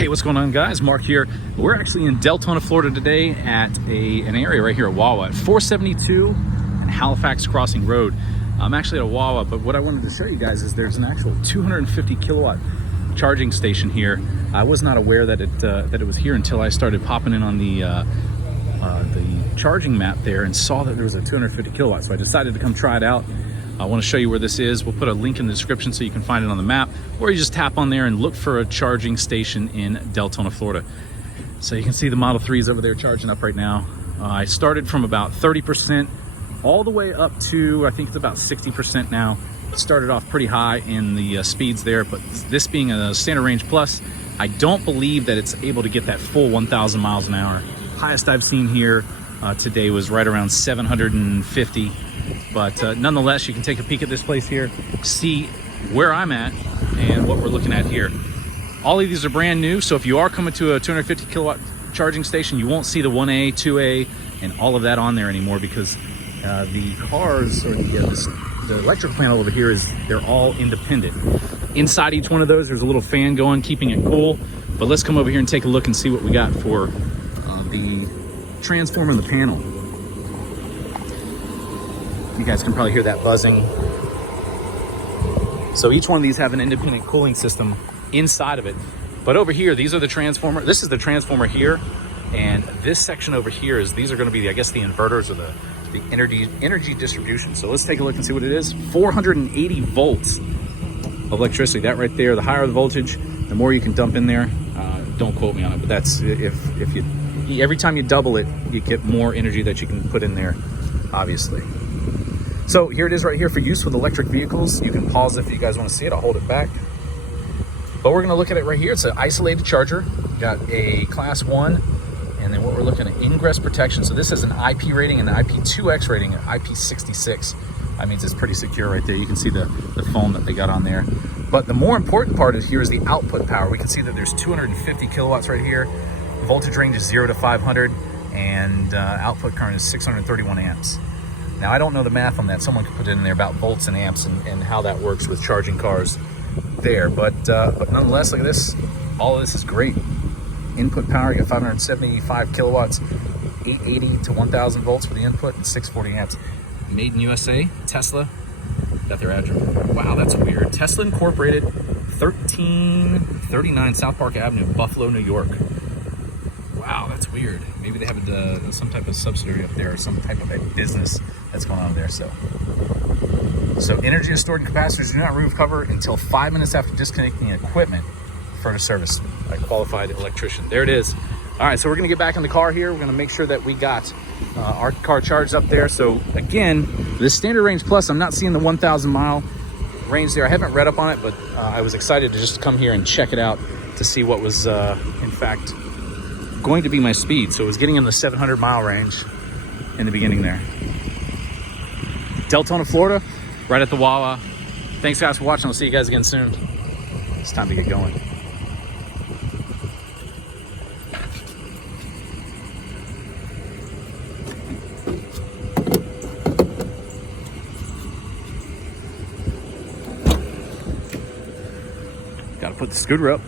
Hey, what's going on, guys? Mark here. We're actually in Deltona, Florida today at an area right here at Wawa at 472 and Halifax Crossing Road. I'm actually at a Wawa, but what I wanted to show you guys is there's an actual 250 kilowatt charging station here. I was not aware that it was here until I started popping in on the charging map there and saw that there was a 250 kilowatt. So I decided to come try it out. I want to show you where this is. We'll put a link in the description so you can find it on the map, or you just tap on there and look for a charging station in Deltona, Florida. So you can see the Model 3s over there charging up right now. I started from about 30% all the way up to, I think it's about 60% now. It started off pretty high in the speeds there, but this being a standard range plus, I don't believe that it's able to get that full 1,000 miles an hour. Highest I've seen here today was right around 750. But nonetheless, you can take a peek at this place here, see where I'm at and what we're looking at here. All of these are brand new, so if you are coming to a 250 kilowatt charging station, you won't see the 1A, 2A, and all of that on there anymore, because the cars, or the electric panel over here, they're all independent. Inside each one of those, there's a little fan going, keeping it cool. But let's come over here and take a look and see what we got for the transformer and the panel. You guys can probably hear that buzzing. So each one of these have an independent cooling system inside of it. But over here, these are the transformer. This is the transformer here. And this section over here these are going to be, I guess, the inverters or the energy distribution. So let's take a look and see what it is. 480 volts of electricity. That right there, the higher the voltage, the more you can dump in there. Don't quote me on it, but that's if you every time you double it, you get more energy that you can put in there, obviously. So here it is right here for use with electric vehicles. You can pause if you guys want to see it. I'll hold it back. But we're going to look at it right here. It's an isolated charger. Got a class 1. And then what we're looking at, ingress protection. So this is an IP rating and an IP2X rating, an IP66. That means it's pretty secure right there. You can see the foam that they got on there. But the more important part here is the output power. We can see that there's 250 kilowatts right here. Voltage range is 0 to 500. And output current is 631 amps. Now, I don't know the math on that. Someone could put it in there about volts and amps and how that works with charging cars there. But nonetheless, look at this. All of this is great. Input power, you got 575 kilowatts, 880 to 1,000 volts for the input, and 640 amps. Made in USA, Tesla. Got their address. Wow, that's weird. Tesla Incorporated, 1339 South Park Avenue, Buffalo, New York. Wow, that's weird. Maybe they have some type of subsidiary up there, or some type of a business that's going on there. So energy is stored in capacitors. Do not remove cover until 5 minutes after disconnecting equipment for a service. A qualified electrician. There it is. All right, so we're going to get back in the car here. We're going to make sure that we got our car charged up there. So again, this standard range plus, I'm not seeing the 1,000 mile range there. I haven't read up on it, but I was excited to just come here and check it out to see what was in fact going to be my speed. So it was getting in the 700 mile range in the beginning there. Deltona, Florida, right at the Wawa. Thanks guys for watching. I'll see you guys again soon. It's time to get going. Got to put the scooter up.